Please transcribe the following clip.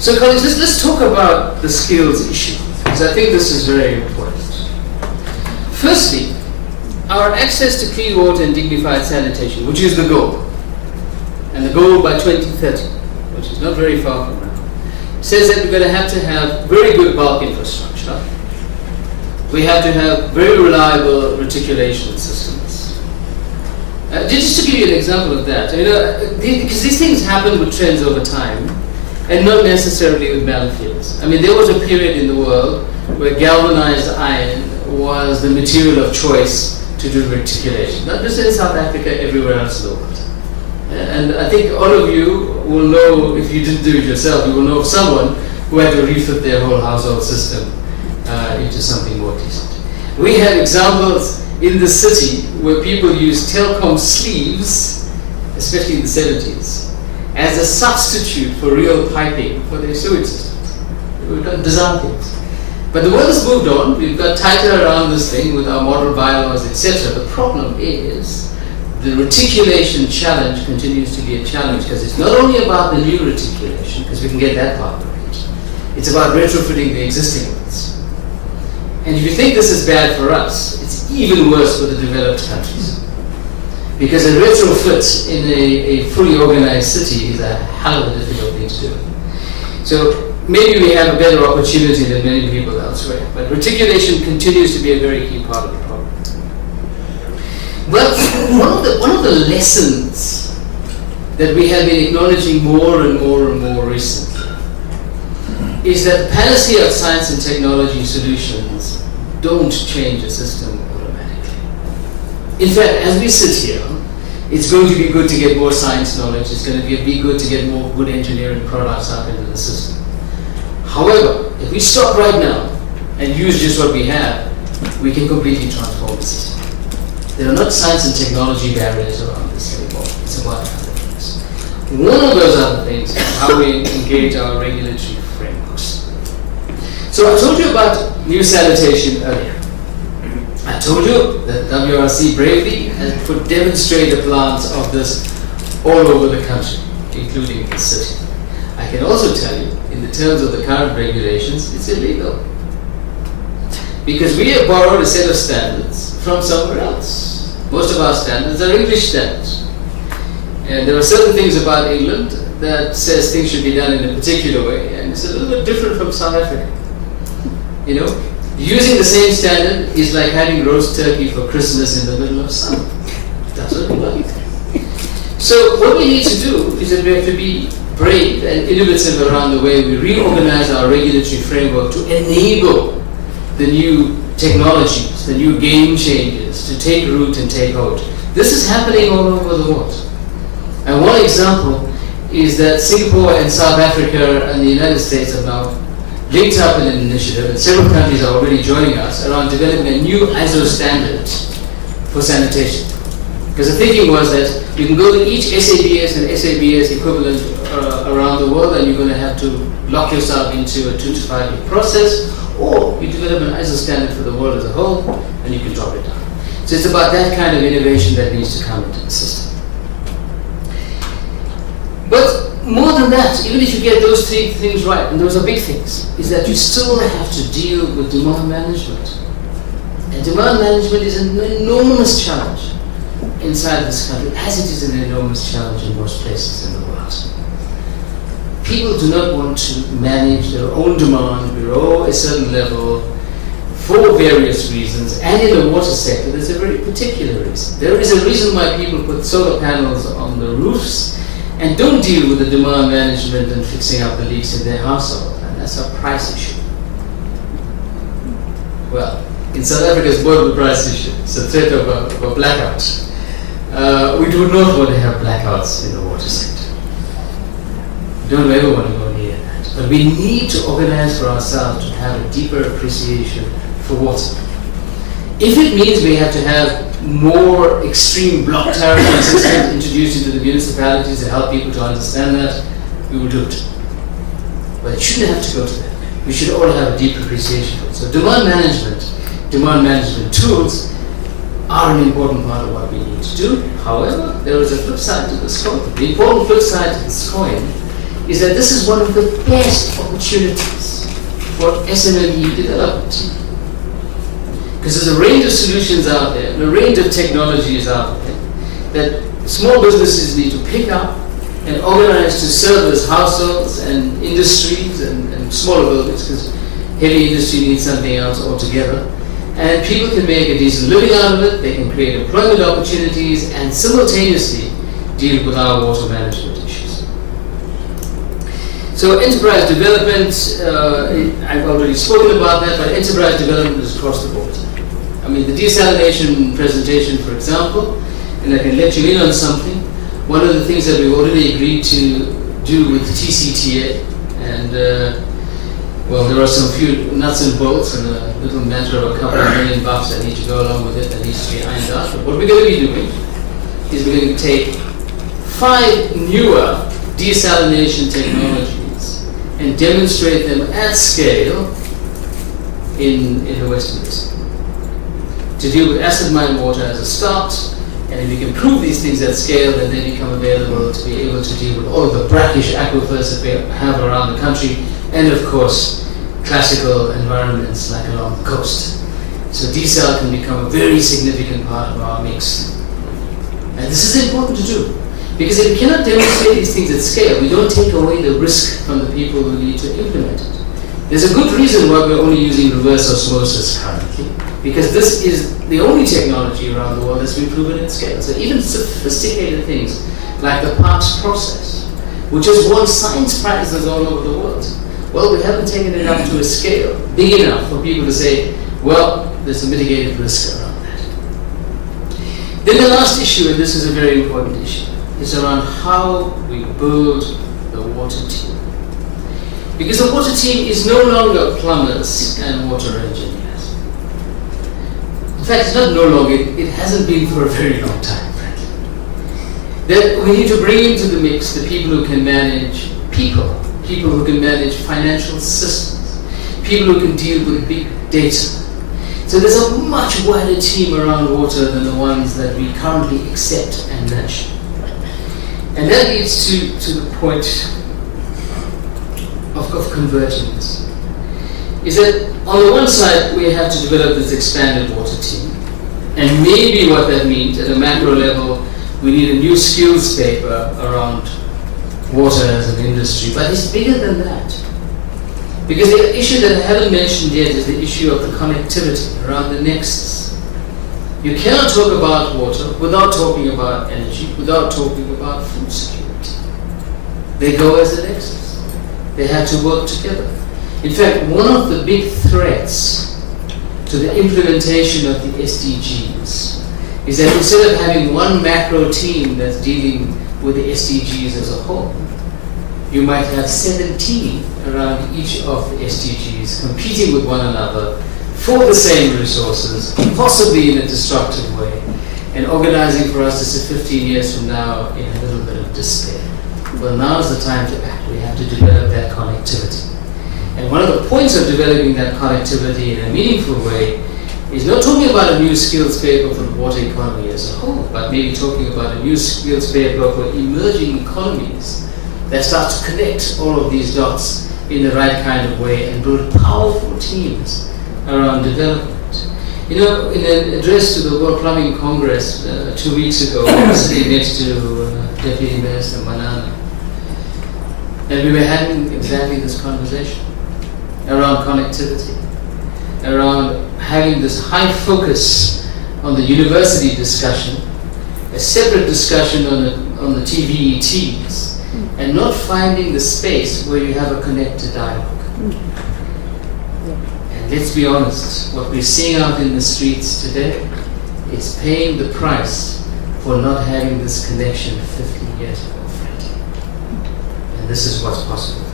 So colleagues, let's talk about the skills issue, because I think this is very important. Firstly, our access to clean water and dignified sanitation, which is the goal, and the goal by 2030, which is not very far from now, says that we're going to have very good bulk infrastructure. We have to have very reliable reticulation systems. Just to give you an example of that, because these things happen with trends over time, and not necessarily with battlefields. I mean, there was a period in the world where galvanized iron was the material of choice to do reticulation, not just in South Africa, everywhere else in the world. And I think all of you will know, if you didn't do it yourself, you will know of someone who had to refit their whole household system into something more decent. We have examples in the city where people use telecom sleeves, especially in the 70s, as a substitute for real piping for their sewage systems. We've done design things. But the world has moved on. We've got tighter around this thing with our model bylaws, etc. The problem is the reticulation challenge continues to be a challenge, because it's not only about the new reticulation, because we can get that part right. It's about retrofitting the existing ones. And if you think this is bad for us, it's even worse for the developed countries. Because a retrofit in a fully organized city is a hell of a difficult thing to do. So maybe we have a better opportunity than many people elsewhere, but reticulation continues to be a very key part of the problem. Well, one of the lessons that we have been acknowledging more and more recently is that the panacea of science and technology solutions don't change the system automatically. In fact, as we sit here, it's going to be good to get more science knowledge, it's going to be good to get more good engineering products up into the system. However, if we stop right now and use just what we have, we can completely transform the system. There are not science and technology barriers around this anymore. It's about other things. One of those other things is how we engage our regulatory frameworks. So I told you about new sanitation earlier. I told you that WRC bravely has put demonstrator plants of this all over the country, including the city. I can also tell you, in the terms of the current regulations, it's illegal. Because we have borrowed a set of standards from somewhere else. Most of our standards are English standards. And there are certain things about England that says things should be done in a particular way, and it's a little bit different from South Africa. Using the same standard is like having roast turkey for Christmas in the middle of summer. It doesn't work. So what we need to do is that we have to be brave and innovative around the way we reorganize our regulatory framework to enable the new technologies, the new game changers to take root and take hold. This is happening all over the world. And one example is that Singapore and South Africa and the United States have now linked up in an initiative, and several countries are already joining us around developing a new ISO standard for sanitation. Because the thinking was that you can go to each SABS and SABS equivalent around the world, and you're going to have to lock yourself into a 2 to 5 year process, or you develop an ISO standard for the world as a whole, and you can drop it down. So it's about that kind of innovation that needs to come into the system. But more than that, even if you get those 3 things right, and those are big things, is that you still have to deal with demand management. And demand management is an enormous challenge inside this country, as it is an enormous challenge in most places in the world. People do not want to manage their own demand below a certain level for various reasons, and in the water sector there's a very particular reason. There is a reason why people put solar panels on the roofs and don't deal with the demand management and fixing up the leaks in their household, and that's a price issue. Well, in South Africa it's more of a price issue. It's a threat of a blackout. We do not want to have blackouts in the water sector. We don't ever want to go near that. But we need to organize for ourselves to have a deeper appreciation for water. If it means we have to have more extreme block tariff systems introduced into the municipalities to help people to understand that, we will do it. But it shouldn't have to go to that. We should all have a deep appreciation for it. So demand management tools are an important part of what we need to do. However, there is a flip side to this coin. The important flip side to this coin is that this is one of the best opportunities for SMME development. Because there's a range of solutions out there, and a range of technologies out there that small businesses need to pick up and organize to serve as households and industries and smaller buildings, because heavy industry needs something else altogether. And people can make a decent living out of it, they can create employment opportunities, and simultaneously deal with our water management issues. So enterprise development, I've already spoken about that, but enterprise development is across the board. I mean, the desalination presentation, for example, and I can let you in on something. One of the things that we've already agreed to do with TCTA, and well, there are some few nuts and bolts and a little matter of a couple of $1 million that need to go along with it, that needs to be ironed out. But what we're going to be doing is we're going to take 5 newer desalination technologies and demonstrate them at scale in the Western Basin. To deal with acid mine water as a start, and if we can prove these things at scale, then they become available to be able to deal with all of the brackish aquifers that we have around the country, and of course, classical environments like along the coast. So desal can become a very significant part of our mix. And this is important to do, because if we cannot demonstrate these things at scale, we don't take away the risk from the people who need to implement it. There's a good reason why we're only using reverse osmosis currently, because this is the only technology around the world that's been proven at scale. So even sophisticated things like the Parkes process, which has won science prizes all over the world, well, we haven't taken it up to a scale big enough for people to say, well, there's a mitigated risk around that. Then the last issue, and this is a very important issue, is around how we build the water team. Because the water team is no longer plumbers and water engineers. In fact, it's not no longer, it hasn't been for a very long time, frankly. Then we need to bring into the mix the people who can manage people who can manage financial systems, people who can deal with big data. So there's a much wider team around water than the ones that we currently accept and mention. And that leads to the point of convergence. Is that on the one side we have to develop this expanded water team, and maybe what that means at a macro level, we need a new skills paper around water as an industry, but it's bigger than that. Because the issue that I haven't mentioned yet is the issue of the connectivity around the nexus. You cannot talk about water without talking about energy, without talking about food security. They go as a nexus. They have to work together. In fact, one of the big threats to the implementation of the SDGs is that instead of having one macro team that's dealing with the SDGs as a whole, you might have 17 around each of the SDGs competing with one another for the same resources, possibly in a destructive way, and organizing for us to say 15 years from now in a little bit of despair. Well, now's the time to act. We have to develop that connectivity. And one of the points of developing that connectivity in a meaningful way is not talking about a new skills paper for the water economy as a whole, but maybe talking about a new skills paper for emerging economies that start to connect all of these dots in the right kind of way and build powerful teams around development. You know, in an address to the World Plumbing Congress 2 weeks ago, I was sitting next to Deputy Minister Manana, and we were having exactly this conversation around connectivity, around having this high focus on the university discussion, a separate discussion on the TVETs, and not finding the space where you have a connected dialogue. And let's be honest, what we're seeing out in the streets today is paying the price for not having this connection 50 years ago, frankly. And this is what's possible.